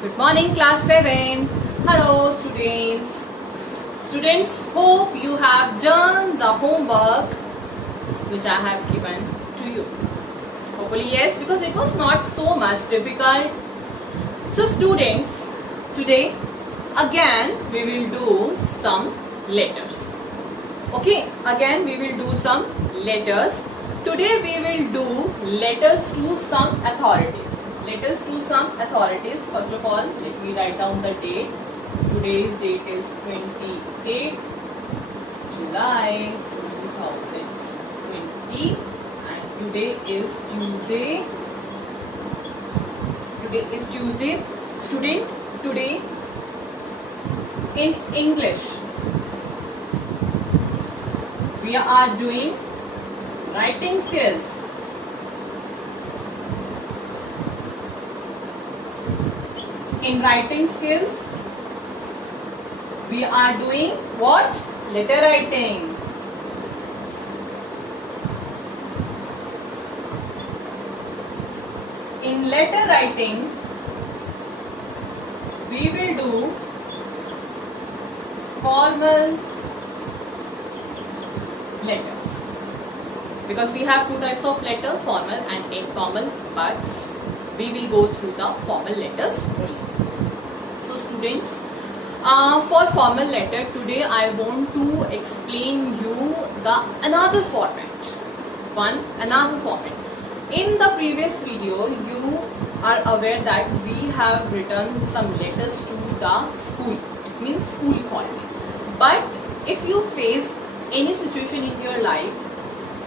Good morning, class 7. Hello, students. Students, hope you have done the homework which I have given to you. Hopefully, yes, because it was not so much difficult. So, students, today again we will do some letters. Okay, again we will do some letters. Today we will do letters to some authorities. Letters to some authorities. First of all, let me write down the date. Today's date is 28 July 2020 and today is Tuesday. Today is Tuesday. Student, today in English we are doing writing skills. In writing skills, we are doing what? Letter writing. In letter writing, we will do formal letters. Because we have two types of letter, formal and informal, but we will go through the formal letters only. So students, for formal letter today I want to explain you the another format. Another format. In the previous video, you are aware that we have written some letters to the school. It means school quality. But if you face any situation in your life,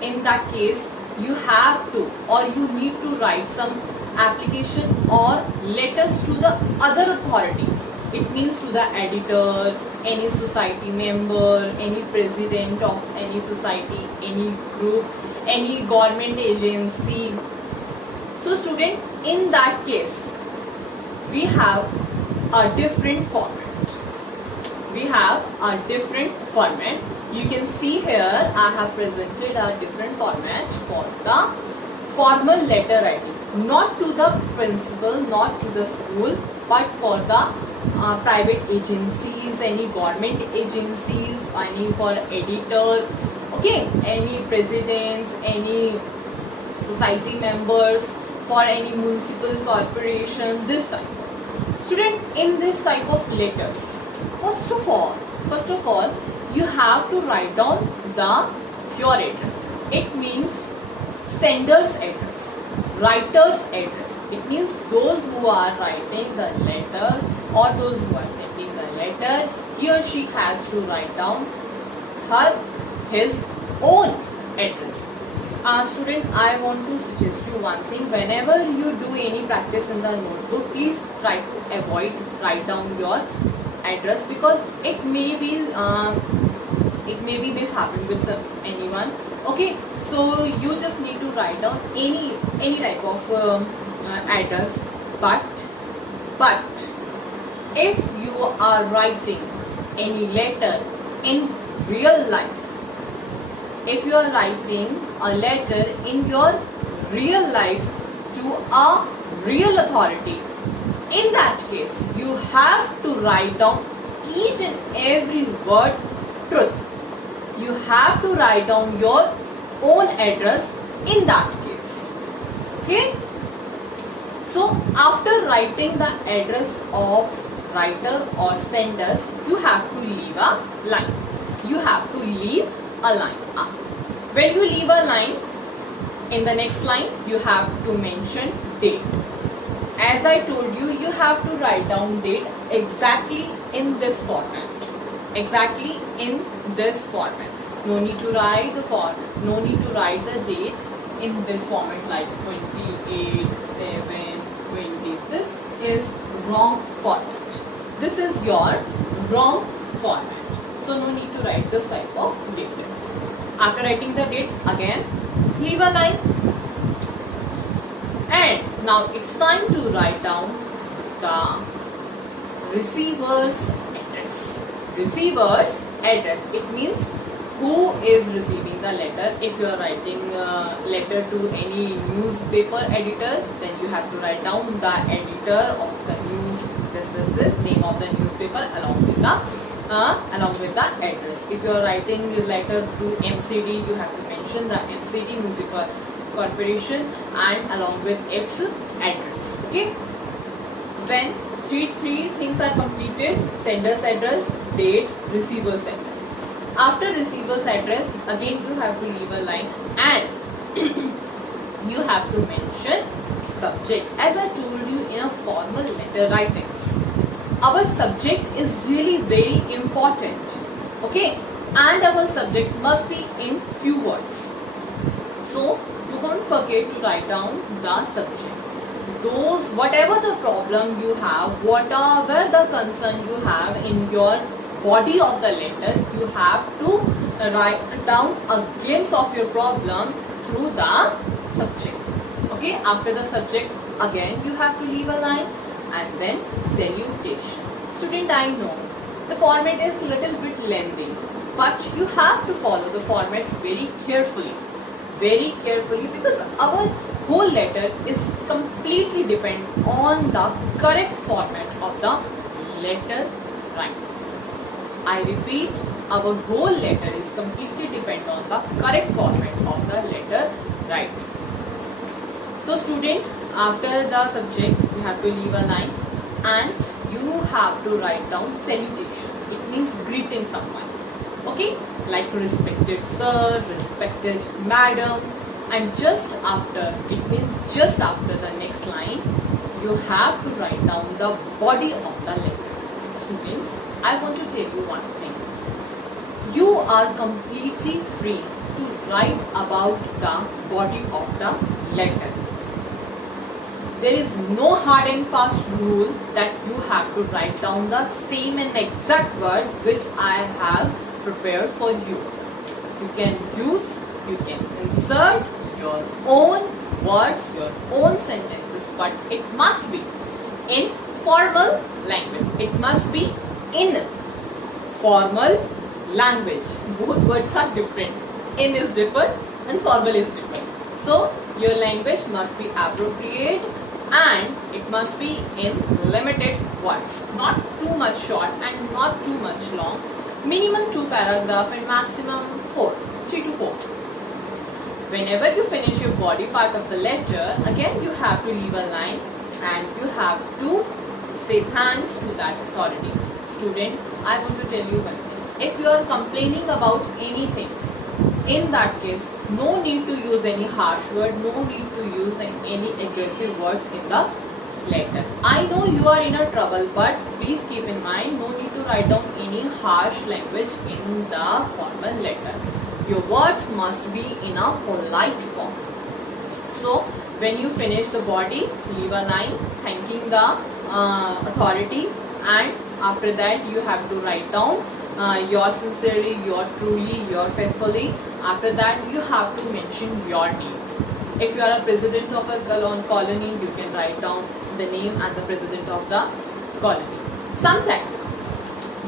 in that case, you have to or you need to write some application or letters to the other authorities. It means to the editor, any society member, any president of any society, any group, any government agency. So student, in that case, we have a different format. You can see here I have presented a different format for the formal letter writing. Not to the principal, not to the school, but for the private agencies, any government agencies, any for editor, okay, any presidents, any society members, for any municipal corporation, this type. Student, in this type of letters, first of all, you have to write down your address. It means sender's address, writer's address. It means those who are writing the letter or those who are sending the letter, he or she has to write down his own address. Student, I want to suggest you one thing. Whenever you do any practice in the notebook, please try to avoid write down your address because it may be mishappened with anyone. Okay, so you just need to write down any type of address. But if you are writing any letter in real life, if you are writing a letter in your real life to a real authority, in that case, you have to write down each and every word truth. You have to write down your own address in that case. Okay? So, after writing the address of writer or senders, you have to leave a line. When you leave a line, in the next line, you have to mention date. As I told you, you have to write down date exactly in this format. No need to write the date in this format like 28/7/20. This is wrong format. This is your wrong format. So no need to write this type of date. After writing the date, again leave a line. And now it's time to write down the receiver's address. It means who is receiving the letter. If you are writing a letter to any newspaper editor, then you have to write down the editor of the newspaper is name of the newspaper along with the address. If you are writing your letter to MCD, you have to mention the MCD municipal corporation and along with its address. Okay. When three things are completed, sender's address, date, receiver's address. After receiver's address, again you have to leave a line and you have to mention subject. As I told you in a formal letter writings, our subject is really very important. Okay, and our subject must be in few words. So you don't forget to write down the subject. Whatever the problem you have, whatever the concern you have in your body of the letter, you have to write down a glimpse of your problem through the subject. Okay, after the subject, again you have to leave a line and then salutation. Student, I know the format is little bit lengthy, but you have to follow the format very carefully because our whole letter is completely depend on the correct format of the letter writing. I repeat, our whole letter is completely depend on the correct format of the letter writing. So student, after the subject, you have to leave a line and you have to write down salutation. It means greeting someone. Okay, like respected sir, respected madam, and just after the next line, you have to write down the body of the letter. Students, I want to tell you one thing. You are completely free to write about the body of the letter. There is no hard and fast rule that you have to write down the same and exact word which I have prepared for you. You can insert your own words, your own sentences, but it must be in formal language. It must be in formal language. Both words are different. In is different and formal is different. So your language must be appropriate and it must be in limited words. Not too much short and not too much long. Minimum 2 paragraphs and maximum 3 to 4. Whenever you finish your body part of the letter, again you have to leave a line and you have to say thanks to that authority. Student, I want to tell you one thing. If you are complaining about anything, in that case, no need to use any harsh word, no need to use any aggressive words in the letter. I know you are in a trouble, but please keep in mind, no need to write down any harsh language in the formal letter. Your words must be in a polite form. So, when you finish the body, leave a line thanking the authority, and after that you have to write down your sincerely, your truly, your faithfully. After that you have to mention your name. If you are a president of a colony, you can write down the name and the president of the colony. Sometimes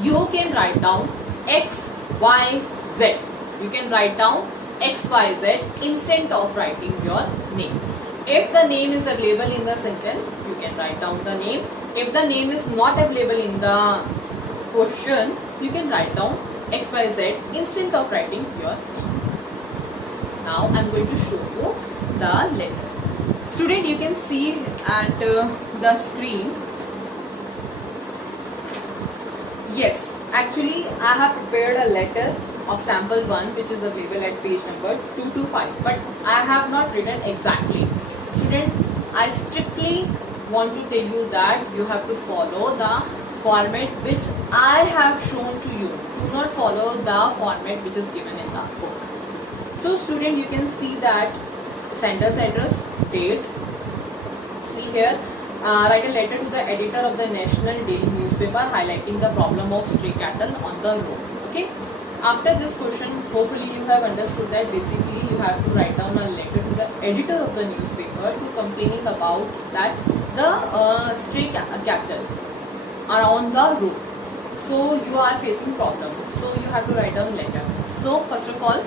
you can write down X, Y, Z. You can write down X, Y, Z instead of writing your name. If the name is available in the sentence, you can write down the name. If the name is not available in the question, you can write down X, Y, Z instead of writing your name. Now I am going to show you the letter. Student, you can see at the screen. Yes, actually I have prepared a letter of sample 1 which is available at page number 2 to 5, but I have not written exactly. Student, I strictly want to tell you that you have to follow the format which I have shown to you. Do not follow the format which is given in the book. So student, you can see that sender's address, date. See here, write a letter to the editor of the national daily newspaper highlighting the problem of stray cattle on the road. Okay. After this question, hopefully you have understood that basically you have to write down a letter to the editor of the newspaper to complaining about that the stray cattle are on the road. So you are facing problems. So you have to write down letter. So first of all,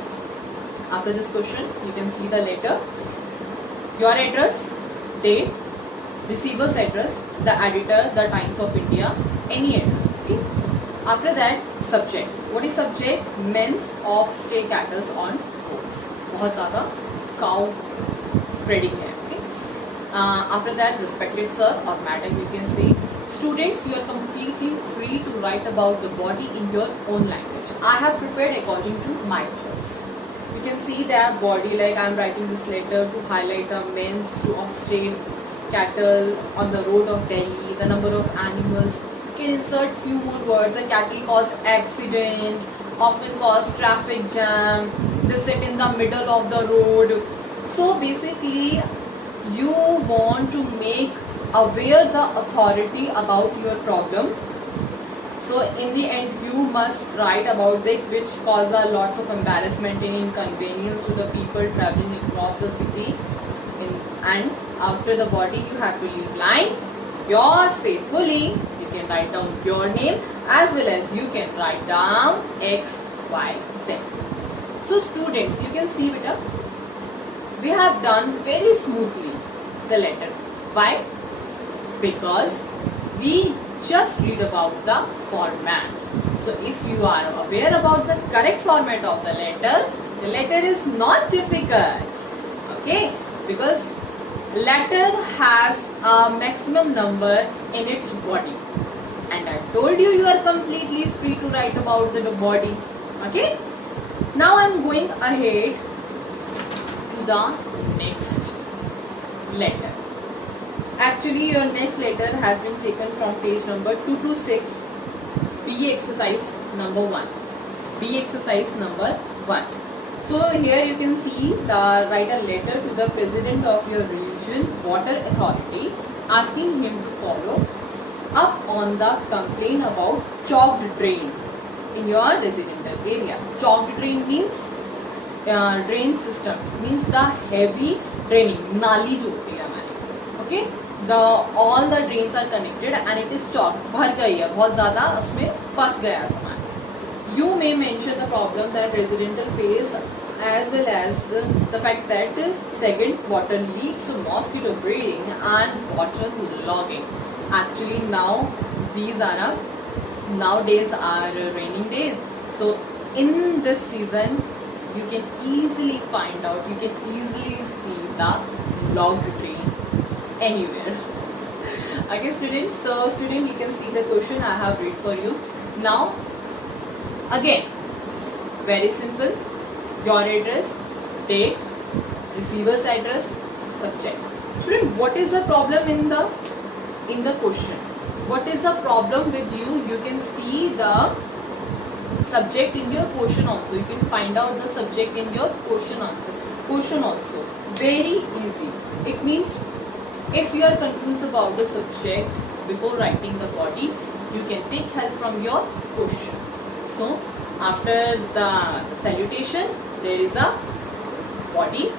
after this question, you can see the letter, your address, date, receiver's address, the editor, the Times of India, any address. Okay. After that, subject. What is subject? Men's of stray cattle on roads. बहुत ज़्यादा cow spreading है. Okay. After that, respected sir or madam, you can say. Students, you are completely free to write about the body in your own language. I have prepared according to my choice. You can see their body, like I am writing this letter to highlight the men's of stray cattle on the road of Delhi, the number of animals. You can insert few more words. The cattle cause accident, often cause traffic jam, they sit in the middle of the road. So basically you want to make aware the authority about your problem. So in the end you must write about it, which cause a lots of embarrassment and inconvenience to the people traveling across the city. And after the body you have to leave line yours faithfully. You can write down your name as well as you can write down X, Y, Z. So students, you can see beta, we have done very smoothly the letter. Why? Because we just read about the format. So if you are aware about the correct format of the letter is not difficult. Okay, because letter has a maximum number in its body, and I told you you are completely free to write about the body. Okay, now I am going ahead to the next letter. Actually your next letter has been taken from page number 226, B exercise number 1. B exercise number 1. So here you can see write a letter to the president of your region water authority asking him to follow up on the complaint about chalked drain in your residential area. Chalked drain means drain system, means the heavy draining, नाली जो होती है हमारी. Okay, all the drains are connected and it is chalked, भर गई है, बहुत ज़्यादा उसमें फंस गया सामान. You may mention the problem that residential face as well as the fact that stagnant water leads to mosquito breeding and water logging. Actually now nowadays are raining days. So in this season you can easily find out, you can easily see the logged drain anywhere. Okay students, so student you can see the question I have read for you. Now again, very simple, your address, date, receiver's address, subject. Student, what is the problem in the question? What is the problem with you? You can see the subject in your question also. You can find out the subject in your question answer. Question also very easy. It means if you are confused about the subject before writing the body, you can take help from your question. So after the salutation there is a body.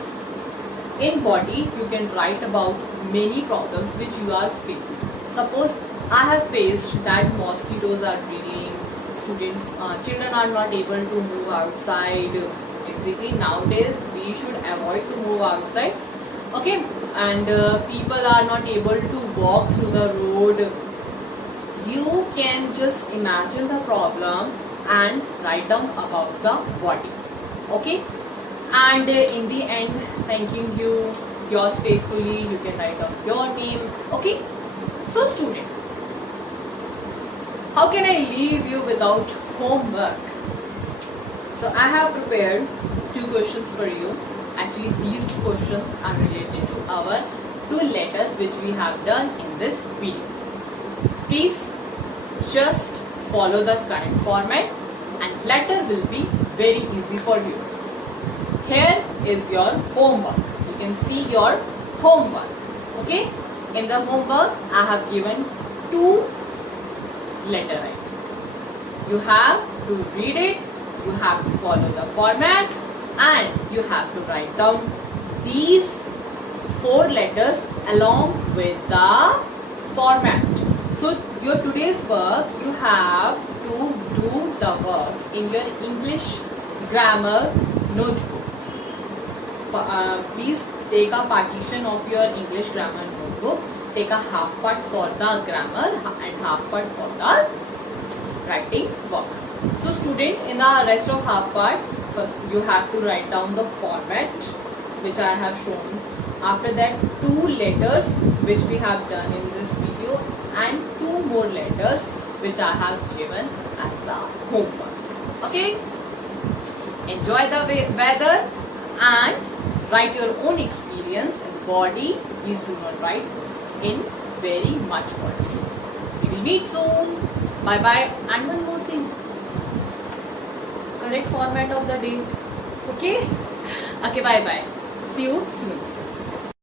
In body you can write about many problems which you are facing. Suppose I have faced that mosquitoes are breeding, students, children are not able to move outside. Basically nowadays we should avoid to move outside. Okay, and people are not able to walk through the road. You can just imagine the problem and write down about the body. Okay, and in the end thanking you yours faithfully, you can write down your name. Okay, so student, how can I leave you without homework? So I have prepared 2 questions for you. Actually these 2 questions are related to our 2 letters which we have done in this video. Please just follow the current format and letter will be very easy for you. Here is your homework. You can see your homework. Okay, in the homework I have given 2 letter writing. You have to read it, you have to follow the format, and you have to write down these 4 letters along with the format. So your today's work, you have to do the work in your English grammar notebook. Please take a partition of your English grammar notebook take a half part for the grammar and half part for the writing work. So student, in the rest of half part, first you have to write down the format which I have shown. After that, 2 letters which we have done in this video and 2 more letters which I have given as a homework. Okay? Enjoy the weather and write your own experience and body. Please do not write in very much words. We will meet soon. Bye bye. And one more thing, correct format of the day. Okay? Okay, bye bye. See you soon.